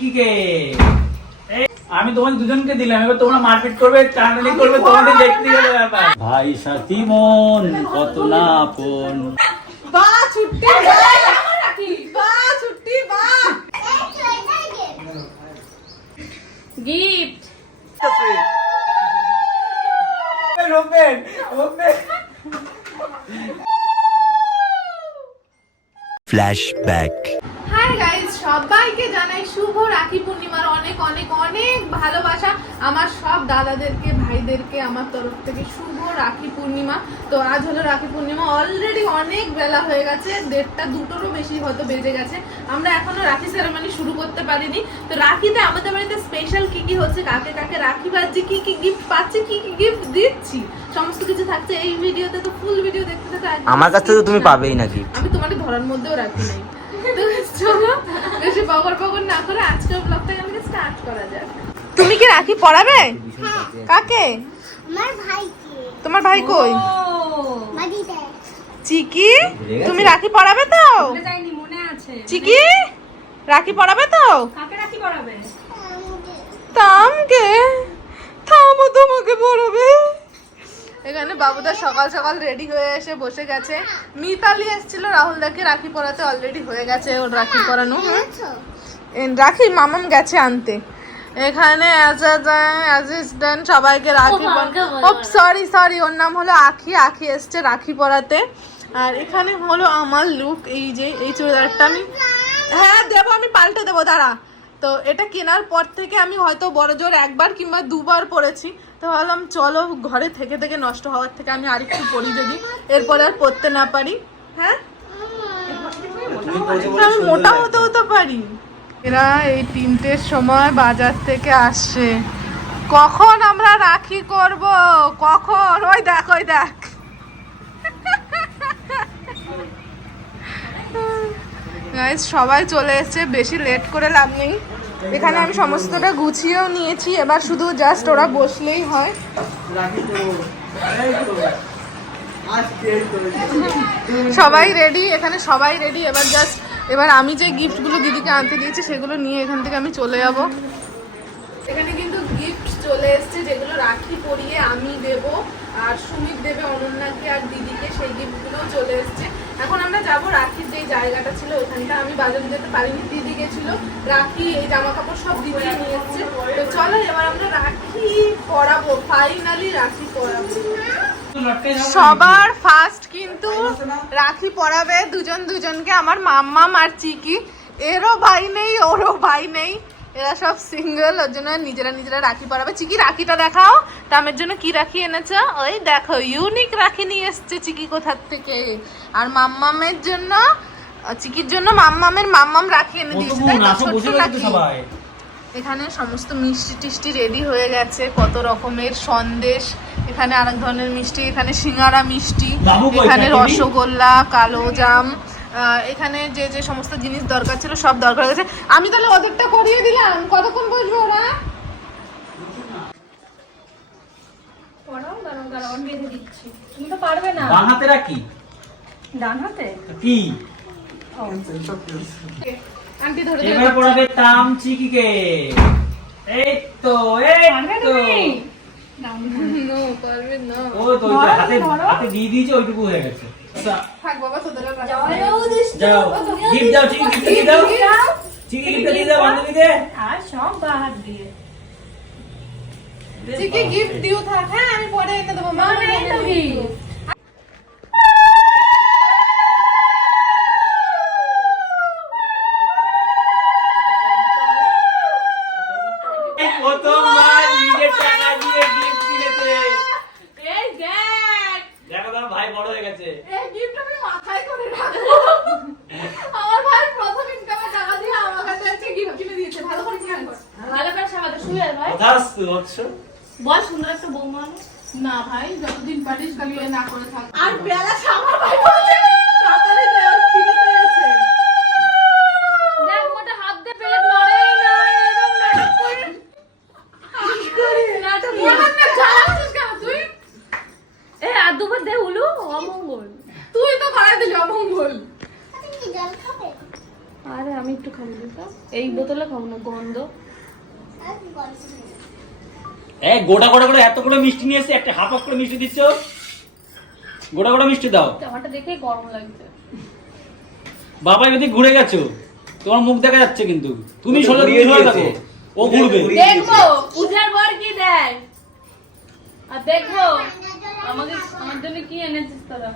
চিকিকে আমি তোমাদের দুজনকে দিলাম এবার তোমরা মারপিট করবে টানাটানি করবে তোমাদের দেখতে গেলে ব্যাপার। ভাই সাথী মন কত না আপন বা ছুটি বা ছুটি বা। গিফট রোবেন রোবেন Flashback. শুভ রাখি পূর্ণিমার অনেক অনেক অনেক ভালোবাসা আমার সব দাদাদেরকে ভাইদেরকে আমার তরফ থেকে শুভ রাখি পূর্ণিমা। তো আজ হলো রাখি পূর্ণিমা। অলরেডি অনেক বেলা হয়ে গেছে দেড়টা দুটোরও বেশি হয়তো বেজে গেছে। আমরা এখনও রাখি সেরেমনি শুরু করতে পারিনি। তো রাখিতে আমাদের বাড়িতে স্পেশাল কি কি হচ্ছে কাকে কাকে রাখি বাজছে কি কি গিফট পাচ্ছি কি কি গিফট দিচ্ছি সমস্ত কিছু থাকছে। এই ভিডিওতে তো ফুল ভিডিও দেখতে থাকো আমার কাছ তো তুমি না। পাবেই নাকি আমি তোমার ধরার মধ্যেও রাখি নাই। তো চলো বেশি বগর বগর না করে আজকের ব্লগটা আমাকে স্টার্ট করা যাক? তুমি কি রাখি পড়াবে? কাকে? আমার ভাইকে। তোমার ভাই কই? চিকি? তুমি রাখি পড়াবে তো? মনে আছে। চিকি? রাখি পড়াবে তো? কাকে রাখি পড়াবে? তামকে। থামো তোমাকে পড়াবে। এখানে বাবুদা সকাল সকাল রেডি হয়ে এসে বসে গেছে। মিতালি এসেছিল রাহুল দাকে রাখি পরাতে অলরেডি হয়ে গেছে ওর রাখি পরানো হ্যাঁ? রাখি মামাম গেছে আনতে। এখানে অ্যাসিস্ট্যান্ট সবাইকে রাখি ও সরি সরি ওর নাম হলো আখি আখি এসছে রাখি পরাতে। আর এখানে হলো আমার লুক এই যে এই চুড়িদারটা আমি হ্যাঁ দেবো আমি পাল্টে দেবো দাঁড়া। তো এটা কেনার পর থেকে আমি হয়তো বড় জোর একবার কিংবা দুবার পরেছি। তো ভাবলাম, চলো ঘরে থেকে থেকে নষ্ট হওয়ার থেকে আমি আরেকটু পরি যদি এরপরে আর পড়তে না পারি। হ্যাঁ? আমি মোটা হতে হতে পারি। এরা এই তিনটের সময় বাজার থেকে আসছে কখন আমরা রাখি করব? কখন? ওই দেখ ওই দেখ। সবাই চলে এসেছে। বেশি লেট করে লাভ নেই। এখানে আমি সমস্তটা গুছিয়েও নিয়েছি, এবার শুধু জাস্ট ওরা বসলেই হয়। সবাই রেডি এখানে সবাই রেডি এবার জাস্ট এবার আমি যে গিফটগুলো দিদিকে আনতে দিয়েছি, সেগুলো নিয়ে এখান থেকে আমি চলে যাব। এখানে কিন্তু গিফট চলে এসেছে, যেগুলো রাখি পরিয়ে আমি দেব, আর সুমিত দেবে, অনন্যাকে আর দিদিকে, সেই গিফটগুলোও চলে এসেছে। এখন আমরা যাব রাখির যেই জায়গাটা ছিল ওখানটা। আমি বাজারে যেতে পারিনি, দিদি গেছিল। রাখি এই জামা কাপড় সব দিদি নিয়ে এসেছে তো চলো এবার আমরা রাখি পরাবো ফাইনালি রাখি পরাবো। সবার ফার্স্ট কিন্তু রাখি পরাবে দুজন দুজনকে, আমার মাম্মাম আর চিকি। এরও ভাই নেই, ওরও ভাই নেই। এরা সব সিঙ্গেল ওর জন্য নিজেরা নিজেরা রাখি পরাবে। চিকি রাখিটা দেখাও। তামের জন্য কি রাখি এনেছো? ওই দেখো ইউনিক রাখি নিয়ে এসছে চিকি কোথার থেকে। আর মাম্মামের জন্য চিকির জন্য মাম্মামের মাম্মাম রাখি এনে দিয়েছে। তাই ছোট্ট রাখি। এখানে সমস্ত মিষ্টি টিষ্টি রেডি হয়ে গেছে। কত রকমের সন্দেশ। এখানে আরেক ধরনের মিষ্টি এখানে সিঙ্গারা মিষ্টি। এখানে রসগোল্লা কালো জাম। এখানে যে যে সমস্ত জিনিস দরকার ছিল সব দরকার হয়ে গেছে। আমি তাহলে ওদেরটা করিয়ে দিলাম। কতক্ষণ বসবো ওরা? পড়াও দাঁড়াও দাঁড়াও আমি বেঁধে দিচ্ছি। তুমি তো পারবে না। বাঁ হাতে রাখি ডান হাতে? কি? আন্টি ধরে এবার পড়াবে তাম চিকিকে এই তো এই তো। তুমি? নো পারবে না। ও তো হাতে হাতে দিয়ে দিয়েছে ওইটুকু হয়ে গেছে। আচ্ছা, থাক বাবা তোদের আর রাখতে যাও হবে না। গিফট দাও চিকি গিফট দিয়ে দাও চিকি গিফট দিয়ে দাও বান্ধবীকে আর সব বা হাত দিয়ে চিকি গিফট দিও থাক হ্যাঁ আমি পরে এনে দেবো মা মানে এই তো gift। বল সুন্দর একটা বৌমা আনো। না ভাই যতদিন পারিস ওই না করে থাক। আর বেলা আমার ভাই বলছে তাড়াতাড়ি দে ওর কিনে পেয়েছে। দেখ মোটা হাত দিয়ে পেলে নড়েই না এরকম নাটক করে। নাটক করে। ওখান না জ্বালাচ্ছিস কেন তুই? এ আর দুবার দে উলু অমঙ্গল। তুই তো করাই দিলি অমঙ্গল। তুমি কি জল খাবে আরে আমি একটু খাব দিতা এই বোতলে খাব না গন্ধ। এ গোটা গোটা করে এত করে মিষ্টি নিয়ে এসে একটা হাফ হাফ করে মিষ্টি দিচ্ছ? গোটা গোটা মিষ্টি দাও। জামাটা দেখে গরম লাগছে। বাবা যদি ঘুরে গেছো। তোমার মুখ দেখা যাচ্ছে কিন্তু। তুমি সোজা থাকো ও ঘুরবে। পূজার পর কি দেয়? আর দেখব আমাকে আমার জন্য কি এনেছিস তোরা?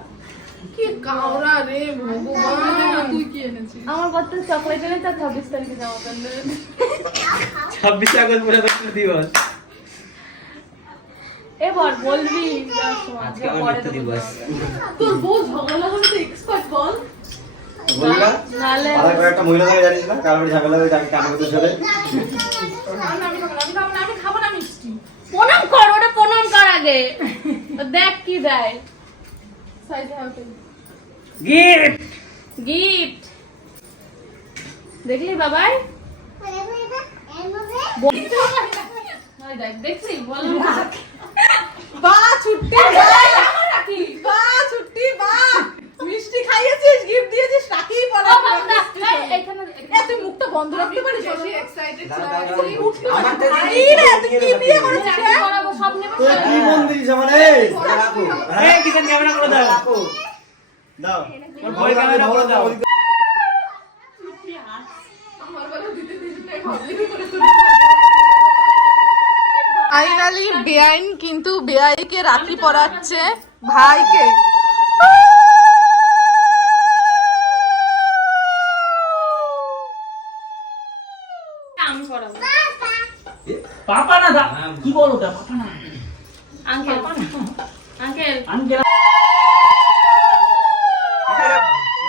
কি কাওড়া রে ভগবান। তুই কি এনেছিস? আমার কত চকলেট এনেছে আর ছাব্বিশ তারিখে জামা প্যান্ট ছাব্বিশে আগস্ট প্রজাতন্ত্র দিবস। এবার বলবি আজকে আমার মৃত্যু দিবস। তোর বউ ঝগড়া করতে এক্সপার্ট বল। একটা মহিলা থাকে জানিস না? ঝামেলা হয়ে কানে করতে চলে প্রণাম কর ওটা প্রণাম কর আগে দেখ কি দেয় গিফট গিফট দেখলি? বাবাই বললাম। বা ছুটি বা ছুটি বা মিষ্টি খাইয়েছিস গিফট দিয়েছিস এ তুই মুখটা বন্ধ রাখতে পারিস এক্সাইটেড দাঁড়া, দাঁড়া, দাঁড়া। ছিলাম উঠতে আমারটা পারিস দিয়ে রে তুই কি বিয়ে করেছিস রাখি রে? পরাবো, সব নেব কি মন দিস আমারে রাখো এই কিষান ক্যামেরা করে দাও দাও ওর বই ক্যামেরা করে দাও ফাইনালি বেআইন কিন্তু বেআইকে রাখি পরাচ্ছে ভাইকে। আমি পাপা না দা? কি বলো ওটা পাপা না? আঙ্কেল। আঙ্কেল। আমি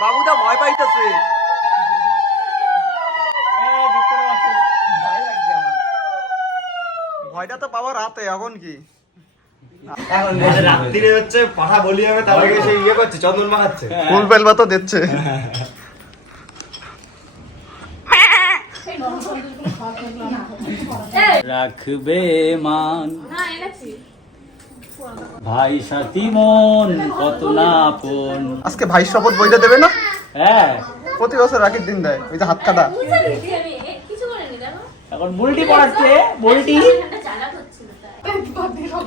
বাবুদা ভয় পাইতেছে এই, ভিতরে বসো। ভয় লাগছে আমার তো পাওয়া রাতে এখন কি? রাত্রিরে হচ্ছে পাঠা বলি হবে তার আগে সেই ইয়ে করছে চন্দন মাখাচ্ছে। ফুল পেলবা তো দিচ্ছে। রাখবে মান। ভাই সাথী মন কত না আপন আজকে ভাই শপথ বইটা দেবে না? হ্যাঁ। প্রতি বছর রাখির দিন দেয় ওই যে হাত কাটা। এখন বুলটি পড়াচ্ছে বুলটি এখানটা চালাক হচ্ছিল তাই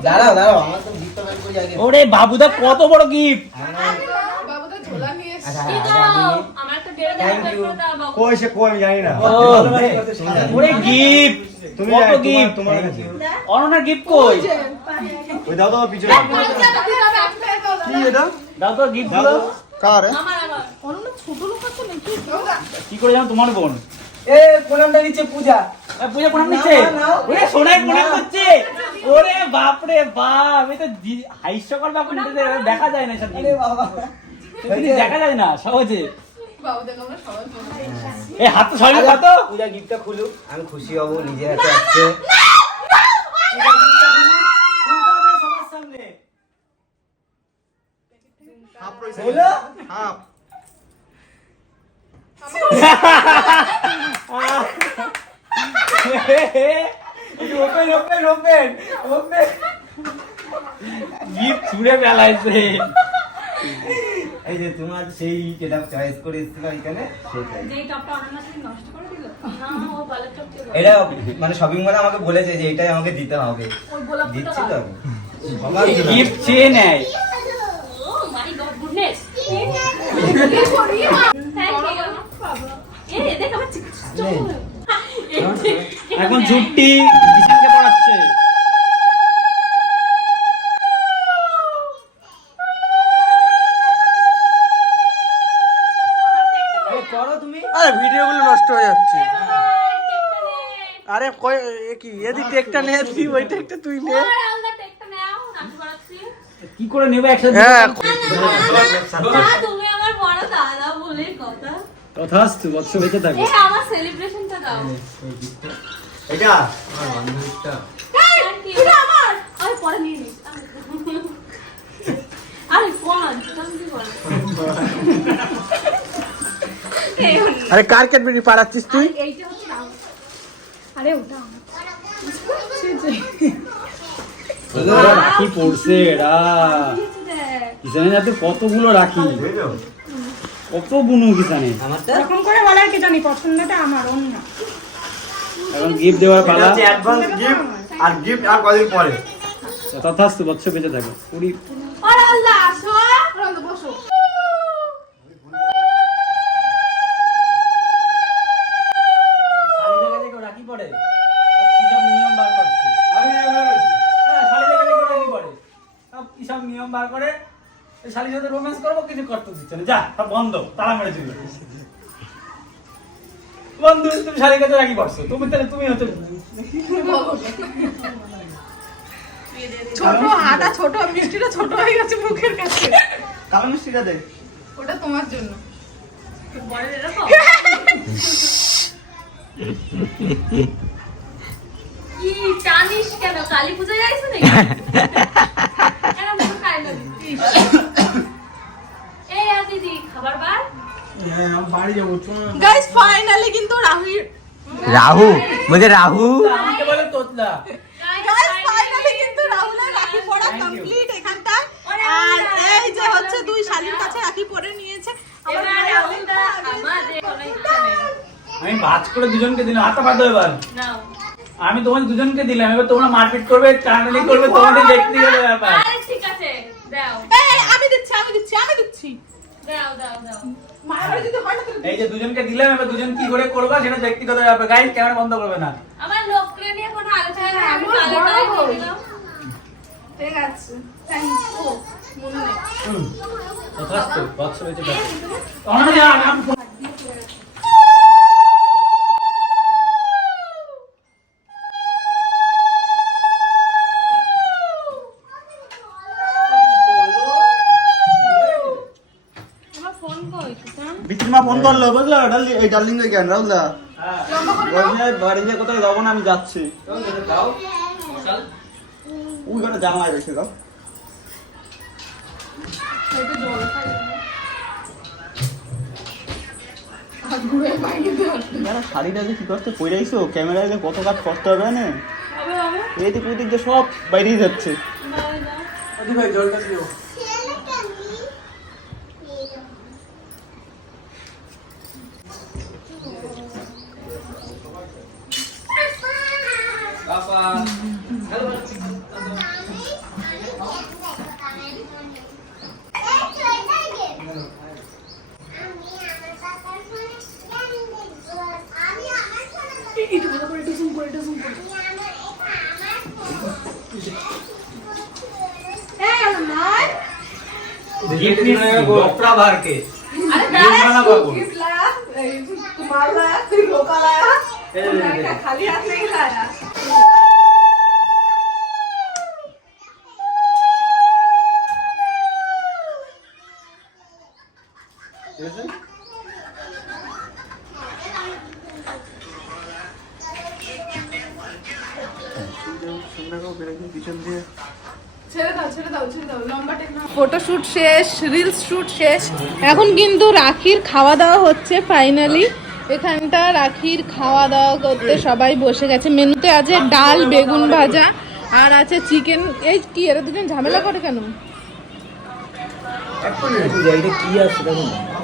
দাঁড়াও দাঁড়াও আমার তো বের করি আগে। ওরে বাবুদা কত বড় গিফট বাবুদা ঝোলা নিয়ে এসছে। আচ্ছা। আমার একটা দাও বাবু। কই সে কই আমি জানি না। ওরে গিফট তুমি কত গিফট তোমার কাছে। অননার গিফট কই? ওই দাও দাও পিছনে। কি এটা? দাও তো গিফটগুলো। কার? আমার কি করে জানো তোমার বোন? এ প্রণামটা নিচ্ছে পূজা। পূজা প্রণাম দিচ্ছে ওরে সোনাই প্রণাম করছে। বাপ রে বাপ এটা হাস্যকর ব্যাপার দেখা যায় না সব আরে বাবা। জিনিস দেখা যায় না সহজে। এই হাত তো সবাই হাত পূজা গিফটটা খুলুক। আমি খুশি হব নিজে হাতে আসছে। Half half open open open open gift ছুঁড়ে ফেলাইছে। এই যে তোমার সেই যেটা চয়েস করে এসেছিল এখানে এটা মানে শপিং মলে আমাকে বলেছে যে এটাই আমাকে দিতে হবে। দিচ্ছি তো। আমি। গিফট চেয়ে নেয়। ও my god goodness thank you এ দেখ আমার চিকন এখন ঝুট্টি নে তুই ওই টেকটা তুই নে। কি করে নেবে একসাথে? হ্যাঁ তুমি আমার বড় দাদা বলে কথা। তথাস্তু বৎস বেঁচে থাকো। আমার সেলিব্রেশনটা দাও। এটা? আমার বান্ধবীটা। এটা আমার। আমি পরে নিয়ে নিস আরে কোন? তুমি বল আরে কার ক্যাডবেরি পাড়াচ্ছিস তুই? এইটা হচ্ছে আরে ওটা আমার। রাখি পড়ছে এরা। কিষানের যাতে কতগুলো রাখি? কত বুনু এরকম করে বলার কি জানি পছন্দটা আমার না এখন গিফট দেওয়ার পালা। অ্যাডভান্স গিফট আর গিফট আর কদিন পরে। তথাস্তু বৎস বেঁচে থাকে। কুড়ি আল্লাহ! শাড়ির সাথে রোম্যান্স করব কিছু করতে দিচ্ছে না। যা সব বন্ধ তালা মেরে দিল। বন্ধু তুমি শাড়ির কাছে রাখি পড়ছো তুমি তাহলে তুমি হচ্ছে ছোট হাঁটা ছোট মিষ্টিটা ছোট হয়ে গেছে মুখের কাছে। কালো মিষ্টিটা দে। ওটা তোমার জন্য। কি টানিস কেন? কালী পূজা যাইছো নাকি কেন খাই না খাবার বার? হ্যাঁ আমি বাড়ি যাব গাইস ফাইনালি কিন্তু রাহুল রাহু? রাহু? আমাকে বলে তোতলা। গাইস ফাইনালি কিন্তু রাহুলের রাখি পড়া কমপ্লিট এখানটা আর এই যে হচ্ছে দুই শালির কাছে রাখি পরে নিয়েছে। আমার এবার ভাই রাহুলদা আমাদের কোনো ইচ্ছা নেই আমি ভাজ করে দুজনকে দিলাম। হাতটা পাতো এবার। আমি তোমাদের দুজনকে দিলাম। এবার তোমরা মারপিট করবে টানাটানি করবে তোমাদের ব্যক্তিগত ব্যাপার আরে ঠিক আছে দাও এই আমি দিচ্ছি আমি দিচ্ছি আমি দিচ্ছি দাও দাও দাও মায়ের বাড়ি যদি হয় না তাহলে এই যে দুজনকে দিলাম এবার দুজন কি করে করবা সেটা ব্যক্তিগত ব্যাপার। ক্যামেরা বন্ধ করবে না। আমার নিয়ে কোনো আলোচনা আমি কালো দিলাম। ঠিক আছে। থ্যাংক ইউ মনে নেই। আমি করল ডালি এই ডার্লিং এর জ্ঞান রাহুলদা হ্যাঁ। বাড়ি কোথায় যাব না আমি যাচ্ছি। ওই ঘরে জামাই রেখে দাও। শাড়িটা যে কি করতে পরে আইসো ক্যামেরায় যে কত কাজ করতে হবে না এদিক ওদিক যে সব বাইরেই যাচ্ছে। দাও দাও ভাই জলটা দিও। गिफ्ट नहीं है डॉक्टर बाहर के। अरे दादा गिफ्ट लाया। तुम्हारा लाया फिर लोका लाया खाली हाथ नहीं लाया? ফটোশুট শেষ রিলস শুট শেষ। এখন কিন্তু রাখির খাওয়া দাওয়া হচ্ছে ফাইনালি এখানটা রাখির খাওয়া দাওয়া করতে সবাই বসে গেছে। মেনুতে আছে ডাল, বেগুন ভাজা, আর আছে চিকেন এই কি, এরা দুজন ঝামেলা করে কেন?